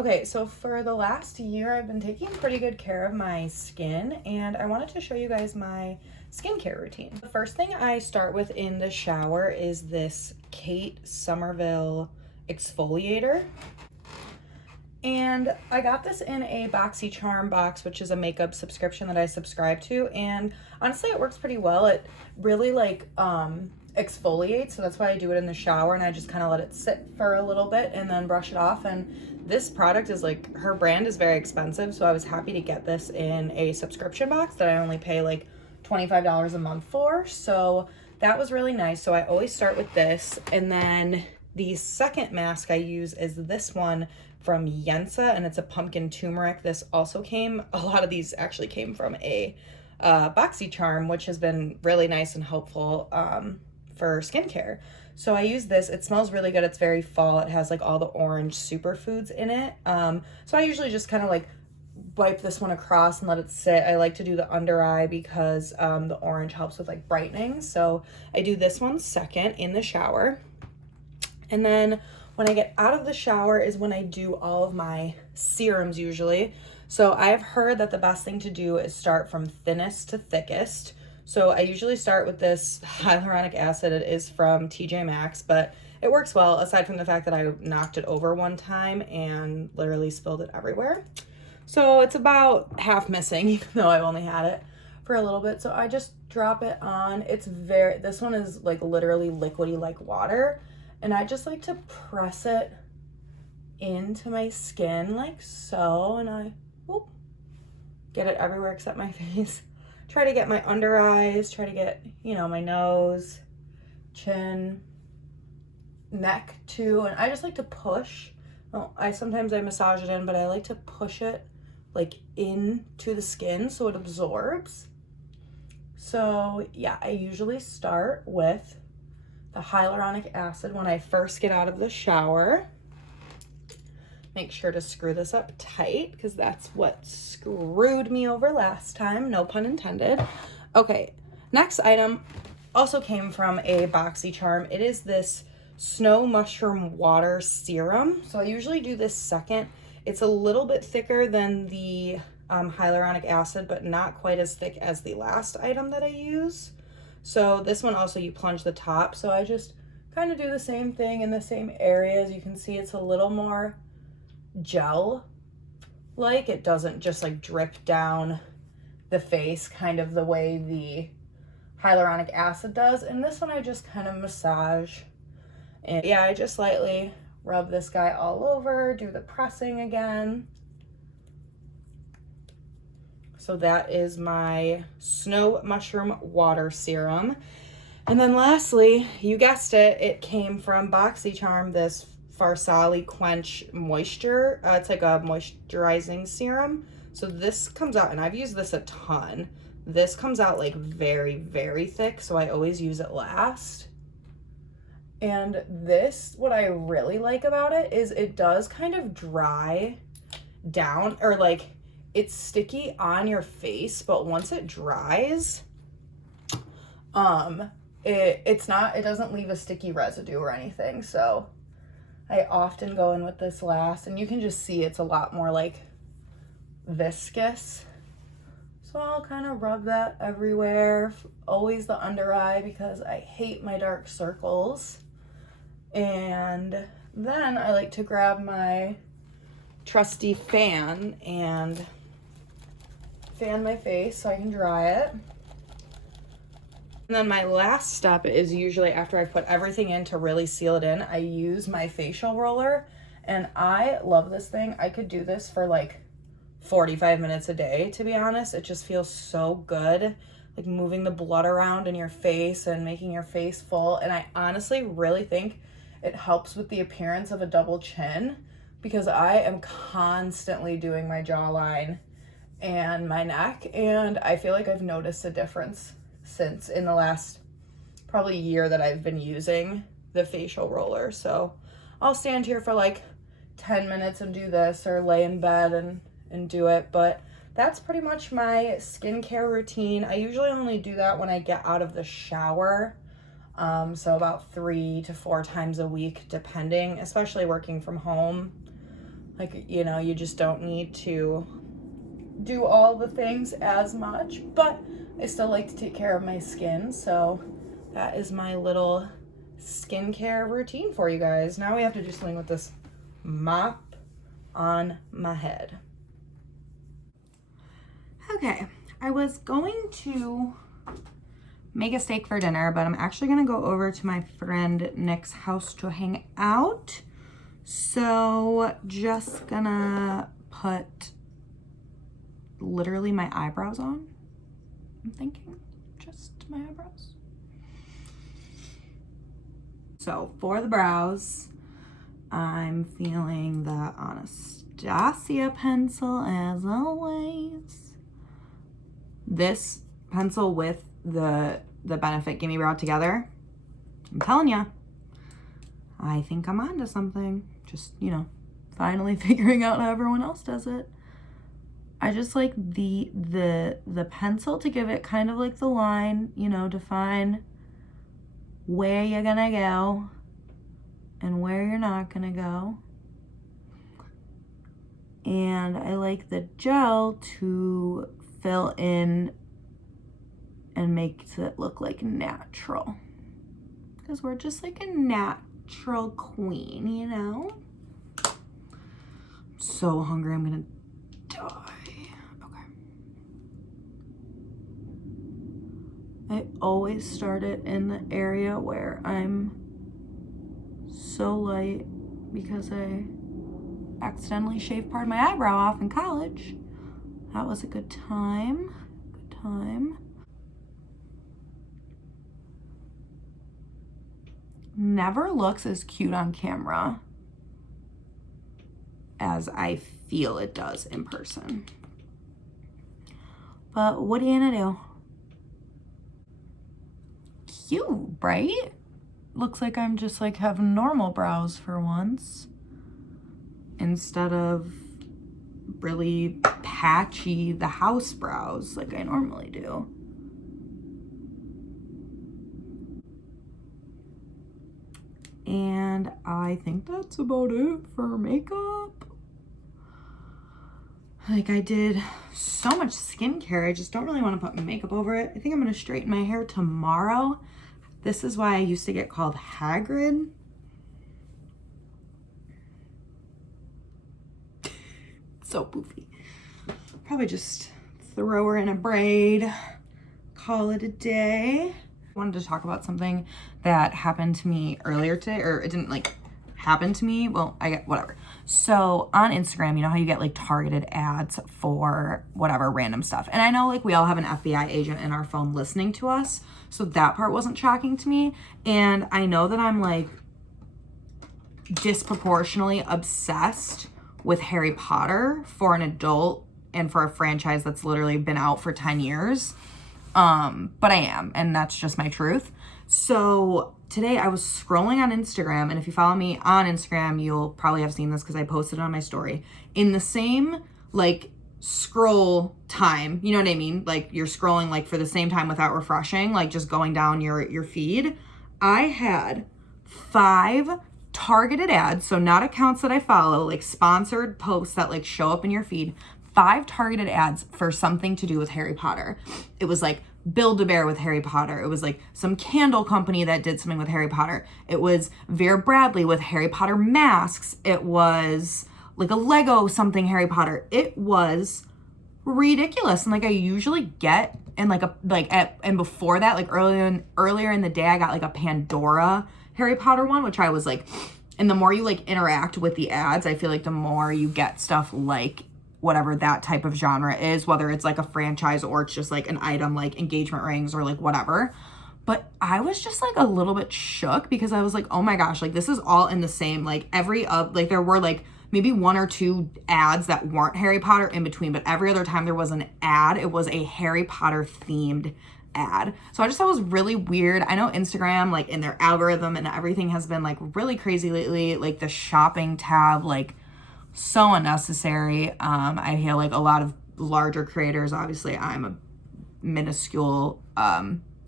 Okay, so for the last year, I've been taking pretty good care of my skin, and I wanted to show you guys my skincare routine. The first thing I start with in the shower is this Kate Somerville exfoliator. And I got this in a BoxyCharm box, which is a makeup subscription that I subscribe to, and honestly, it works pretty well. It really exfoliates, so that's why I do it in the shower, and I just kind of let it sit for a little bit and then brush it off. And this product is like, her brand is very expensive, so I was happy to get this in a subscription box that I only pay like $25 a month for, so that was really nice. So I always start with this, and then the second mask I use is this one from Yensa, and it's a pumpkin turmeric. This also came, a lot of these actually came from a BoxyCharm, which has been really nice and helpful for skincare. So I use this. It smells really good. It's very fall. It has like all the orange superfoods in it. So I usually just kind of like wipe this one across and let it sit. I like to do the under eye because the orange helps with like brightening. So I do this one second in the shower. And then when I get out of the shower is when I do all of my serums usually. So I've heard that the best thing to do is start from thinnest to thickest. So I usually start with this hyaluronic acid. It is from TJ Maxx, but it works well aside from the fact that I knocked it over one time and literally spilled it everywhere. So it's about half missing, even though I've only had it for a little bit. So I just drop it on. This one is like literally liquidy like water. And I just like to press it into my skin like so. And I get it everywhere except my face. Try to get my under eyes, try to get, my nose, chin, neck too. And I just like to push. Well, sometimes I massage it in, but I like to push it like into the skin so it absorbs. So yeah, I usually start with the hyaluronic acid when I first get out of the shower. Make sure to screw this up tight because that's what screwed me over last time, no pun intended. Okay, next item also came from a BoxyCharm. It is this snow mushroom water serum. So I usually do this second. It's a little bit thicker than the hyaluronic acid, but not quite as thick as the last item that I use. So this one also you plunge the top. So I just kind of do the same thing in the same areas. You can see it's a little more gel like. It doesn't just like drip down the face kind of the way the hyaluronic acid does. And this one I just kind of massage. And yeah, I just lightly rub this guy all over, do the pressing again. So that is my snow mushroom water serum. And then lastly, you guessed it, it came from BoxyCharm, this Farsali Quench Moisture. It's like a moisturizing serum. So this comes out, and I've used this a ton. This comes out like very, very thick, so I always use it last. And this, what I really like about it is it does kind of dry down, or like it's sticky on your face, but once it dries, it doesn't leave a sticky residue or anything. So I often go in with this last, and you can just see it's a lot more like viscous. So I'll kind of rub that everywhere, always the under eye because I hate my dark circles. And then I like to grab my trusty fan and fan my face so I can dry it. And then my last step is usually after I put everything in to really seal it in, I use my facial roller, and I love this thing. I could do this for like 45 minutes a day, to be honest. It just feels so good, like moving the blood around in your face and making your face full. And I honestly really think it helps with the appearance of a double chin because I am constantly doing my jawline and my neck, and I feel like I've noticed a difference since in the last probably year that I've been using the facial roller. So I'll stand here for like 10 minutes and do this, or lay in bed and do it. But that's pretty much my skincare routine. I usually only do that when I get out of the shower. So about 3 to 4 times a week, depending, especially working from home. Like, you know, you just don't need to do all the things as much, but I still like to take care of my skin. So that is my little skincare routine for you guys. Now we have to do something with this mop on my head. Okay, I was going to make a steak for dinner, but I'm actually gonna go over to my friend Nick's house to hang out. So just gonna put literally my eyebrows on. I'm thinking just my eyebrows. So for the brows, I'm feeling the Anastasia pencil as always. This pencil with the Benefit Gimme Brow together, I'm telling ya, I think I'm onto something. Just, you know, finally figuring out how everyone else does it. I just like the pencil to give it kind of like the line, you know, define where you're gonna go and where you're not gonna go. And I like the gel to fill in and makes it look like natural. Because we're just like a natural queen, you know? I'm so hungry, I'm gonna die. I always start it in the area where I'm so light because I accidentally shaved part of my eyebrow off in college. That was a good time. Good time. Never looks as cute on camera as I feel it does in person. But what are you gonna do? Cute, right? Looks like I'm just like have normal brows for once instead of really patchy the house brows like I normally do. And I think that's about it for makeup. Like, I did so much skincare, I just don't really want to put makeup over it. I think I'm going to straighten my hair tomorrow. This is why I used to get called Hagrid. So poofy. Probably just throw her in a braid, call it a day. I wanted to talk about something that happened to me earlier today, or it didn't like happen to me. Well, I get whatever. So on Instagram, you know how you get like targeted ads for whatever random stuff. And I know like we all have an FBI agent in our phone listening to us. So that part wasn't shocking to me. And I know that I'm like disproportionately obsessed with Harry Potter for an adult and for a franchise that's literally been out for 10 years. But I am, and that's just my truth. So today I was scrolling on Instagram, and if you follow me on Instagram, you'll probably have seen this because I posted it on my story. In the same like scroll time, you know what I mean? Like you're scrolling like for the same time without refreshing, like just going down your feed. I had 5 targeted ads, so not accounts that I follow, like sponsored posts that like show up in your feed. 5 targeted ads for something to do with Harry Potter. It was like Build-A-Bear with Harry Potter. It was like some candle company that did something with Harry Potter. It was Vera Bradley with Harry Potter masks. It was like a Lego something Harry Potter. It was ridiculous. And like I usually get, and and before that, like earlier in the day, I got like a Pandora Harry Potter one, which I was like, and the more you like interact with the ads, I feel like the more you get stuff like whatever that type of genre is, whether it's like a franchise or it's just like an item like engagement rings or like whatever. But I was just like a little bit shook because I was like, oh my gosh, like this is all in the same, like like there were like maybe 1 or 2 ads that weren't Harry Potter in between, but every other time there was an ad, it was a Harry Potter themed ad. So I just thought it was really weird. I know Instagram, like in their algorithm and everything has been like really crazy lately, like the shopping tab, like so unnecessary. I feel like a lot of larger creators, obviously I'm a minuscule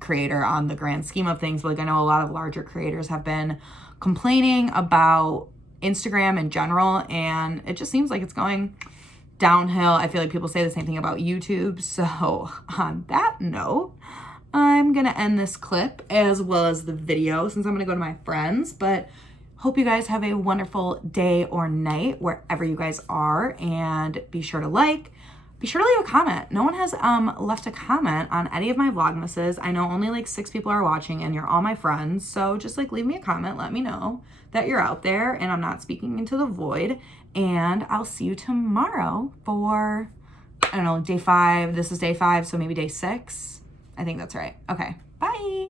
creator on the grand scheme of things, but like I know a lot of larger creators have been complaining about Instagram in general, and it just seems like it's going downhill. I feel like people say the same thing about YouTube. So on that note, I'm gonna end this clip as well as the video since I'm gonna go to my friends, but hope you guys have a wonderful day or night wherever you guys are, and be sure to be sure to leave a comment. No one has left a comment on any of my vlogmases. I know only like 6 people are watching and you're all my friends, so just like leave me a comment, let me know that you're out there and I'm not speaking into the void, and I'll see you tomorrow for, I don't know, day 5. This is day 5, so maybe day 6. I think that's right. Okay, bye.